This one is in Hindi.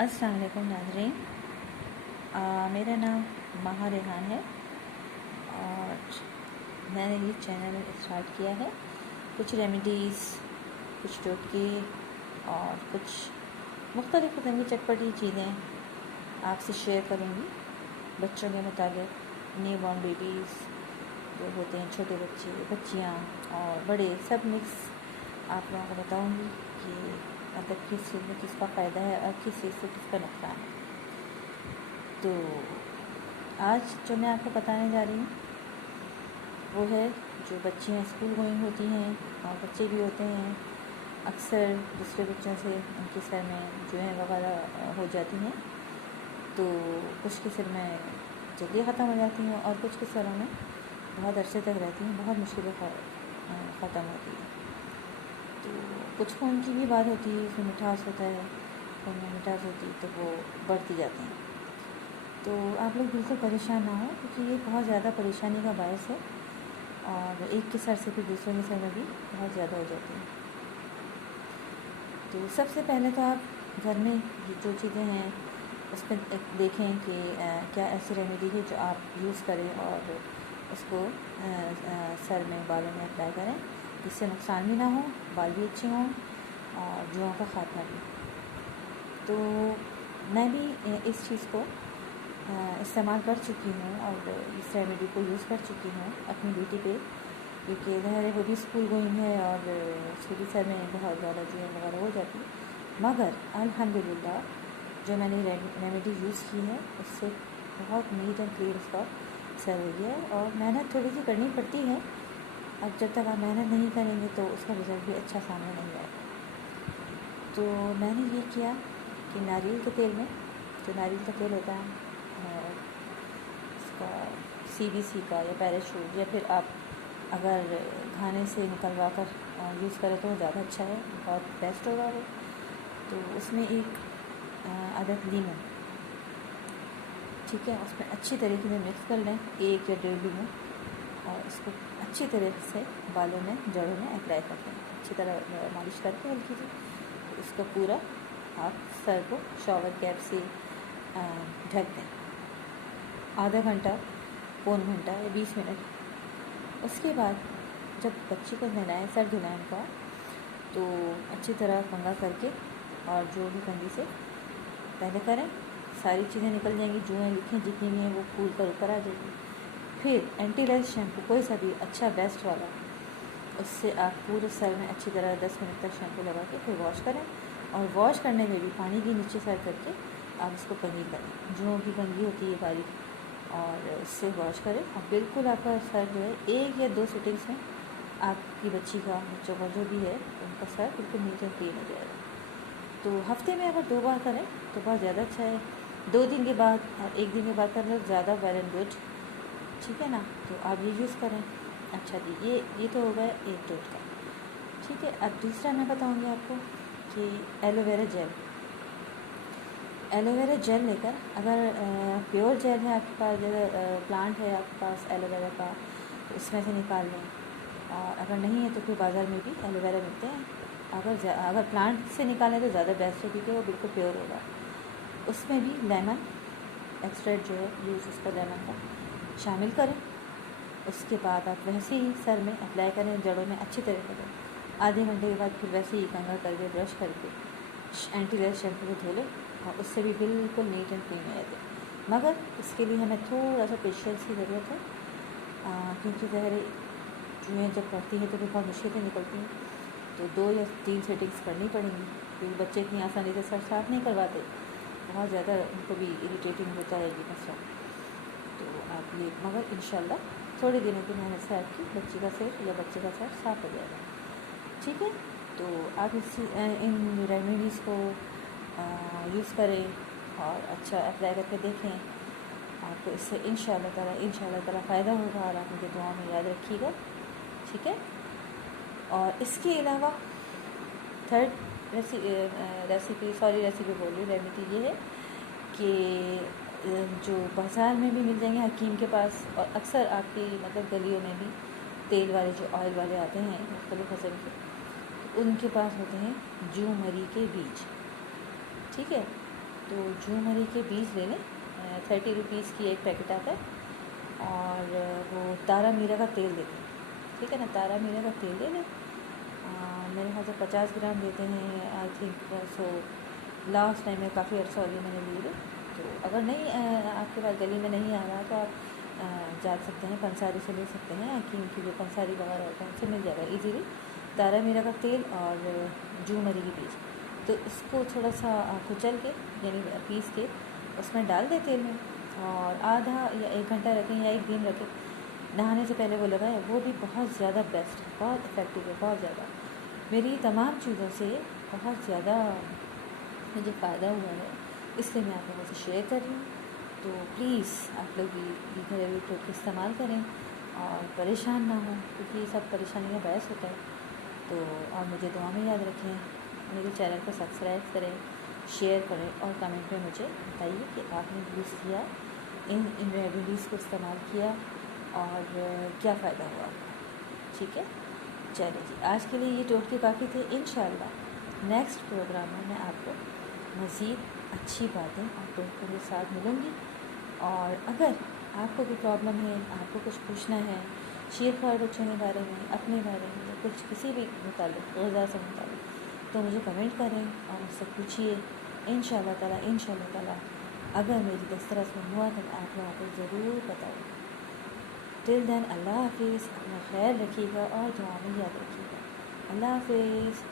अस्सलाम वालेकुम नाज़रीन। मेरा नाम महा रेहान है और मैंने ये चैनल स्टार्ट किया है। कुछ रेमेडीज़, कुछ टोटके और कुछ मुख्तलिफ़ किस्म की चटपटी चीज़ें आपसे शेयर करूँगी। बच्चों के मुताबिक न्यू बॉर्न बेबीज़ जो होते हैं, छोटे बच्चे, बच्चियाँ और बड़े, सब मिक्स आप लोगों को बताऊँगी कि मतलब किस चीज़ में किसका फ़ायदा है और किस चीज़ से किसका नुकसान है। तो आज जो मैं आपको बताने जा रही हूँ वो है जो बच्चियाँ स्कूल गोइंग होती हैं और बच्चे भी होते हैं, अक्सर दूसरे बच्चों से उनके सर में जुएँ वगैरह हो जाती हैं। तो कुछ के सिर में जल्दी ख़त्म हो जाती हैं और कुछ के सरों में बहुत अरसे तक रहती हैं, बहुत मुश्किलें ख़त्म होती हैं। तो कुछ खून की भी बात होती है, उसमें मिठास होता है, खून में मिठास होती है तो वो बढ़ती जाती हैं। तो आप लोग बिल्कुल परेशान ना हो, क्योंकि ये बहुत ज़्यादा परेशानी का बायस है और एक के सर से फिर दूसरों के सर में भी बहुत ज़्यादा हो जाती है। तो सबसे पहले तो आप घर में जो चीज़ें हैं उस पर देखें कि क्या ऐसी रेमेडी है जो आप यूज़ करें और उसको सर में, बालों में अप्लाई करें, जिससे नुकसान भी ना हो, बाल भी अच्छे हों और जुओं का ख़ात्मा भी। तो मैं भी इस चीज़ को इस्तेमाल कर चुकी हूँ और इस रेमेडी को यूज़ कर चुकी हूँ अपनी बेटी पे, क्योंकि ज़ाहिर है वो भी स्कूल गोइंग है और उसके भी सर में बहुत ज़्यादा जुएँ वगैरह हो जाती है। मगर अल्हम्दुलिल्लाह जो मैंने रेमेडी यूज़ की है उससे बहुत नीट एंड क्लीन उसका सर हो गया है। और मेहनत थोड़ी सी करनी पड़ती है, अब जब तक आप मेहनत नहीं करेंगे तो उसका रिज़ल्ट भी अच्छा सामने नहीं आएगा। तो मैंने ये किया कि नारियल के तेल में, जो नारियल का तेल होता है इसका CBC का या पैराशूट, या फिर आप अगर खाने से निकलवा कर यूज़ करें तो ज़्यादा अच्छा है, बहुत बेस्ट होगा वो। तो उसमें एक अदद लीमन, ठीक है, उसमें अच्छी तरीके से मिक्स कर लें, 1 या 1.5 लीमन, और इसको अच्छी तरह से बालों में, जड़ों में अप्लाई कर दें, अच्छी तरह मालिश करके हल्की सी। इसको पूरा आप सर को शॉवर कैप से ढक दें, आधा घंटा, पौन घंटा या 20 मिनट। उसके बाद जब बच्चे को नहलाएं, सर धुलाएं उनका, तो अच्छी तरह कंघा करके और जो भी कंघी से पहले करें, सारी चीज़ें निकल जाएंगी, जुएँ लिखें जितनी भी हैं वो फूल कर ऊपर आ जाएगी। फिर एंटी रैश शैम्पू, कोई सा भी अच्छा बेस्ट वाला, उससे आप पूरे सर में अच्छी तरह 10 मिनट तक शैम्पू लगा के फिर वॉश करें। और वॉश करने में भी पानी के नीचे सर करके आप इसको कंघी करें, जुओं की कंघी होती है बारीक, और उससे वॉश करें और बिल्कुल आपका सर जो है 1 या 2 सिटिंग्स में आपकी बच्ची का, बच्चों का जो भी है, उनका सर बिल्कुल नीट एंड क्लीन हो जाएगा। तो हफ्ते में अगर 2 बार करें तो बहुत ज़्यादा अच्छा है, 2 दिन के बाद और 1 दिन के बाद करें तो ज़्यादा वेल एंड गुड, ठीक है ना। तो आप ये यूज़ करें। अच्छा जी, ये तो हो गया एक डोज का, ठीक है। अब दूसरा मैं बताऊँगी आपको कि एलोवेरा जेल लेकर, अगर प्योर जेल है आपके पास, जैसे प्लांट है आपके पास एलोवेरा का, तो उसमें से निकाल लें। और अगर नहीं है तो फिर बाज़ार में भी एलोवेरा मिलते हैं, अगर प्लांट से निकालें तो ज़्यादा बेस्ट है, क्योंकि वो बिल्कुल प्योर होगा। उसमें भी लेमन एक्सट्रैक्ट जो है, यूज़ उसका लेमन का शामिल करें। उसके बाद आप वैसे ही सर में अप्लाई करें, जड़ों में अच्छी तरह करें। आधे घंटे के बाद फिर वैसे ही कंघा करके ब्रश करके एंटी रैश शैम्पू से धो लें और उससे भी बिल्कुल नीट एंड क्लीन हो जाते हैं। मगर इसके लिए हमें थोड़ा सा पेशेंस की ज़रूरत है, क्योंकि ज़ाहिर जुएँ जब पड़ती हैं तो फिर बहुत मुश्किलें निकलती हैं, तो 2 या 3 सेटिंग्स करनी पड़ेंगी, क्योंकि बच्चे इतनी आसानी से सर साफ नहीं करवाते, बहुत ज़्यादा उनको भी इरिटेटिंग होता है ये मसला। तो आप ये, मगर इंशाल्लाह थोड़े दिनों की मेहनत से आपकी बच्ची का सिर या बच्चे का सर साफ हो जाएगा, ठीक है। तो आप इन रेमेडीज़ को यूज़ करें और अच्छा अप्लाई करके देखें, आपको इससे इंशाल्लाह ताला फ़ायदा होगा और आप मुझे दुआ में याद रखिएगा, ठीक है। और इसके अलावा थर्ड रेसिपी बोल रही, रेमेडी ये है कि जो बाज़ार में भी मिल जाएंगे हकीम के पास, और अक्सर आपकी मतलब गलियों में भी तेल वाले, जो ऑयल वाले आते हैं मुख्तलिफ़ किस्म के, उनके पास होते हैं जू मरी के बीज, ठीक है। तो जू मरी के बीज ले लें, 30 रुपीज़ की एक पैकेट आता है। और वो तारा मीरा का तेल ले लें, ठीक है ना, तारा मीरा का तेल ले लें। मेरे ख्याल से 50 ग्राम देते हैं I think. So last time में काफ़ी अर्सा हो गया मैंने लिए। तो अगर नहीं आपके पास गली में नहीं आ रहा तो आप जा सकते हैं, पंसारी से ले सकते हैं, क्योंकि जो पंसारी वगैरह होता है उनसे मिल जाएगा ईजीली तारा मीरा का तेल और जू मरी के बीज। तो इसको थोड़ा सा कुचल के यानी पीस के उसमें डाल दें तेल में, और आधा या 1 घंटा रखें या 1 दिन रखें। नहाने से पहले वो लगाएं, वो भी बहुत ज़्यादा बेस्ट है, बहुत इफ़ेक्टिव है, बहुत ज़्यादा। मेरी तमाम चीज़ों से बहुत ज़्यादा मुझे फ़ायदा हुआ है, इसलिए मैं आप लोगों से शेयर कर रही हूँ। तो प्लीज़ आप लोग भी घरेलू टोटके इस्तेमाल करें और परेशान ना हों, क्योंकि ये सब परेशानी का बायस होता है। तो और मुझे दुआ में याद रखें, मेरे चैनल को सब्सक्राइब करें, शेयर करें और कमेंट में मुझे बताइए कि आपने यूज़ किया, इन रेमेडीज़ को इस्तेमाल किया और क्या फ़ायदा हुआ आपको। ठीक है, चलिए जी, आज के लिए ये टोटके काफ़ी थे। इंशाल्लाह नेक्स्ट प्रोग्राम में मैं आपको मज़ीद अच्छी बातें और टोटकों के साथ मिलूँगी। और अगर आपको कोई प्रॉब्लम है, आपको कुछ पूछना है शीरख्वार बच्चों के बारे में, अपने बारे में, या कुछ किसी भी मुतालिक ग़िज़ा से मुतालिक, तो मुझे कमेंट करें और मुझसे पूछिए। इंशाल्लाह ताला अगर मेरी दस्तरस में हुआ तो आप लोगों को ज़रूर बताऊँगी। टिल देन अल्लाह हाफिज़, अपना ख्याल रखिएगा और दुआ में याद रखिएगा। अल्लाह हाफिज़।